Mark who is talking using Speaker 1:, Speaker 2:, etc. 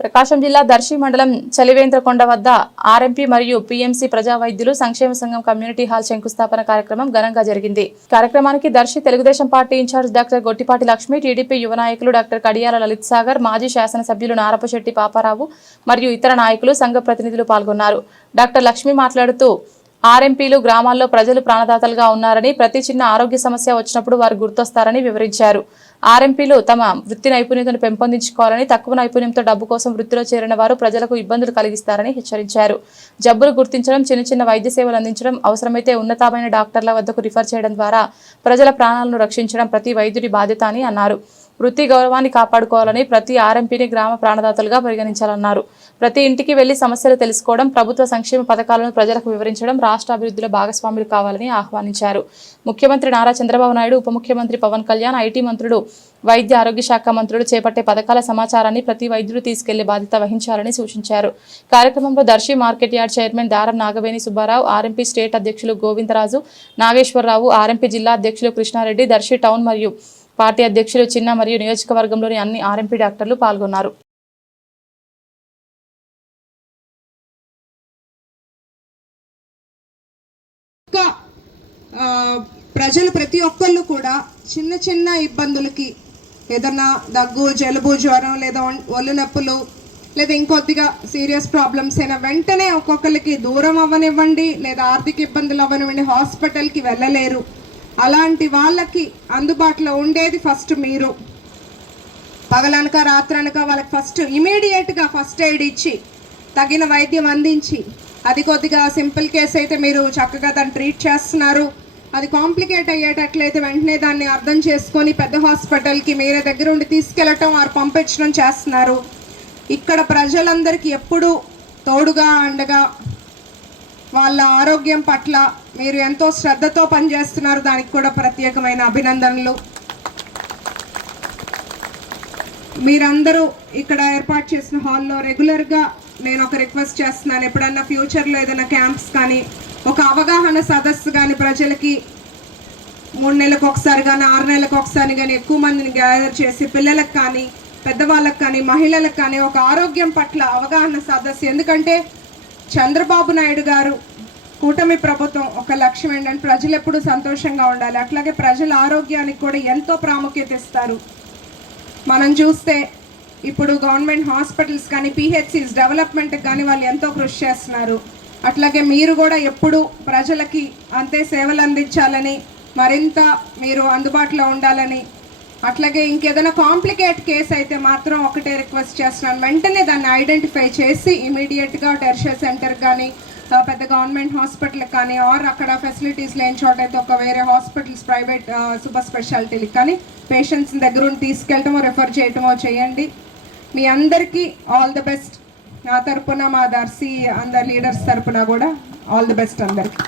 Speaker 1: ప్రకాశం జిల్లా దర్శి మండలం చలివేంద్రకొండ వద్ద ఆర్ఎంపీ మరియు పీఎంసీ ప్రజా వైద్యులు సంక్షేమ సంఘం కమ్యూనిటీ హాల్ శంకుస్థాపన కార్యక్రమం ఘనంగా జరిగింది. కార్యక్రమానికి Darsi Telugu Desam party incharge doctor Gottipati Lakshmi TDP యువ నాయకులు డాక్టర్ కడియాల లలిత్ సాగర్ మాజీ శాసనసభ్యులు నారపశెట్టి పాపారావు మరియు ఇతర నాయకులు సంఘ ప్రతినిధులు పాల్గొన్నారు. డాక్టర్ లక్ష్మి మాట్లాడుతూ ఆర్ఎంపీలు గ్రామాల్లో ప్రజలు ప్రాణదాతలుగా ఉన్నారని ప్రతి చిన్న ఆరోగ్య సమస్య వచ్చినప్పుడు వారు గుర్తొస్తారని వివరించారు. ఆర్ఎంపీలు తమ వృత్తి నైపుణ్యతను పెంపొందించుకోవాలని తక్కువ నైపుణ్యంతో డబ్బు కోసం వృత్తిలో చేరిన వారు ప్రజలకు ఇబ్బందులు కలిగిస్తారని హెచ్చరించారు. జబ్బులు గుర్తించడం చిన్న చిన్న వైద్య సేవలు అందించడం అవసరమైతే ఉన్నతమైన డాక్టర్ల వద్దకు రిఫర్ చేయడం ద్వారా ప్రజల ప్రాణాలను రక్షించడం ప్రతి వైద్యుడి బాధ్యత అని అన్నారు. వృత్తి గౌరవాన్ని కాపాడుకోవాలని ప్రతి ఆర్ఎంపీని గ్రామ ప్రాణదాతలుగా పరిగణించాలన్నారు. ప్రతి ఇంటికి వెళ్ళి సమస్యలు తెలుసుకోవడం ప్రభుత్వ సంక్షేమ పథకాలను ప్రజలకు వివరించడం రాష్ట్ర అభివృద్ధిలో భాగస్వాములు కావాలని ఆహ్వానించారు. ముఖ్యమంత్రి నారా చంద్రబాబు నాయుడు ఉప ముఖ్యమంత్రి పవన్ కళ్యాణ్ ఐటీ మంత్రులు వైద్య ఆరోగ్య శాఖ మంత్రులు చేపట్టే పథకాల సమాచారాన్ని ప్రతి వైద్యుడు తీసుకెళ్ళే బాధ్యత వహించాలని సూచించారు. కార్యక్రమంలో దర్శి మార్కెట్ యార్డ్ చైర్మన్ దారం నాగవేణి సుబ్బారావు ఆర్ఎంపీ స్టేట్ అధ్యక్షులు గోవిందరాజు నాగేశ్వరరావు ఆర్ఎంపీ జిల్లా అధ్యక్షులు కృష్ణారెడ్డి దర్శి టౌన్ మరియు పార్టీ అధ్యక్షులు చిన్న మరియు నియోజకవర్గంలోని అన్ని ఆర్ఎంపీ డాక్టర్లు పాల్గొన్నారు.
Speaker 2: ప్రజలు ప్రతి ఒక్కళ్ళు కూడా చిన్న చిన్న ఇబ్బందులకి ఏదన్నా దగ్గు జలుబు జ్వరం లేదా ఒళ్ళు నొప్పులు లేదా ఇంకొద్దిగా సీరియస్ ప్రాబ్లమ్స్ అయినా వెంటనే ఒక్కొక్కరికి దూరం అవ్వనివ్వండి లేదా ఆర్థిక ఇబ్బందులు అవ్వనివ్వండి హాస్పిటల్కి వెళ్ళలేరు. అలాంటి వాళ్ళకి అందుబాటులో ఉండేది ఫస్ట్ మీరు. పగలనక రాత్రనక వాళ్ళకి ఫస్ట్ ఇమీడియట్గా ఫస్ట్ ఎయిడ్ ఇచ్చి తగిన వైద్యం అందించి అది కొద్దిగా సింపుల్ కేసు అయితే మీరు చక్కగా దాన్ని ట్రీట్ చేస్తున్నారు. అది కాంప్లికేట్ అయ్యేటట్లయితే వెంటనే దాన్ని అర్థం చేసుకొని పెద్ద హాస్పిటల్కి మీరే దగ్గర ఉండి తీసుకెళ్ళటం వారు పంపించడం చేస్తున్నారు. ఇక్కడ ప్రజలందరికీ ఎప్పుడూ తోడుగా అండగా వాళ్ళ ఆరోగ్యం పట్ల మీరు ఎంతో శ్రద్ధతో పనిచేస్తున్నారు. దానికి కూడా ప్రత్యేకమైన అభినందనలు. మీరందరూ ఇక్కడ ఏర్పాటు చేసిన హాల్లో రెగ్యులర్గా నేను ఒక రిక్వెస్ట్ చేస్తున్నాను. ఎప్పుడన్నా ఫ్యూచర్లో ఏదైనా క్యాంప్స్ కానీ ఒక అవగాహన సదస్సు కానీ ప్రజలకి మూడు నెలలకు ఒకసారి కానీ ఆరు నెలలకు ఒకసారి కానీ ఎక్కువ మందిని గ్యాదర్ చేసి పిల్లలకు కానీ పెద్దవాళ్ళకి కానీ మహిళలకు కానీ ఒక ఆరోగ్యం పట్ల అవగాహన సదస్సు. ఎందుకంటే చంద్రబాబు నాయుడు గారు కూటమి ప్రభుత్వం ఒక లక్ష్యం ఏంటంటే ప్రజలు ఎప్పుడు సంతోషంగా ఉండాలి. అట్లాగే ప్రజల ఆరోగ్యానికి కూడా ఎంతో ప్రాముఖ్యత ఇస్తారు. మనం చూస్తే ఇప్పుడు గవర్నమెంట్ హాస్పిటల్స్ కానీ పిహెచ్సిస్ డెవలప్మెంట్కి కానీ వాళ్ళు ఎంతో కృషి చేస్తున్నారు. అట్లాగే మీరు కూడా ఎప్పుడు ప్రజలకి అంతే సేవలు అందించాలని మరింత మీరు అందుబాటులో ఉండాలని అట్లాగే ఇంకేదైనా కాంప్లికేట్ కేసు అయితే మాత్రం ఒకటే రిక్వెస్ట్ చేస్తున్నాను. వెంటనే దాన్ని ఐడెంటిఫై చేసి ఇమీడియట్గా టెర్షియర్ సెంటర్ కానీ పెద్ద గవర్నమెంట్ హాస్పిటల్కి కానీ ఆర్ అక్కడ ఫెసిలిటీస్ లేని చోట అయితే ఒక వేరే హాస్పిటల్స్ ప్రైవేట్ సూపర్ స్పెషాలిటీలకు కానీ పేషెంట్స్ దగ్గర ఉండి తీసుకెళ్ళటమో రెఫర్ చేయటమో చేయండి. మీ అందరికీ ఆల్ ద బెస్ట్. నా తరపున మా దర్శి అందరి లీడర్స్ తరపున కూడా ఆల్ ది బెస్ట్ అందరికీ.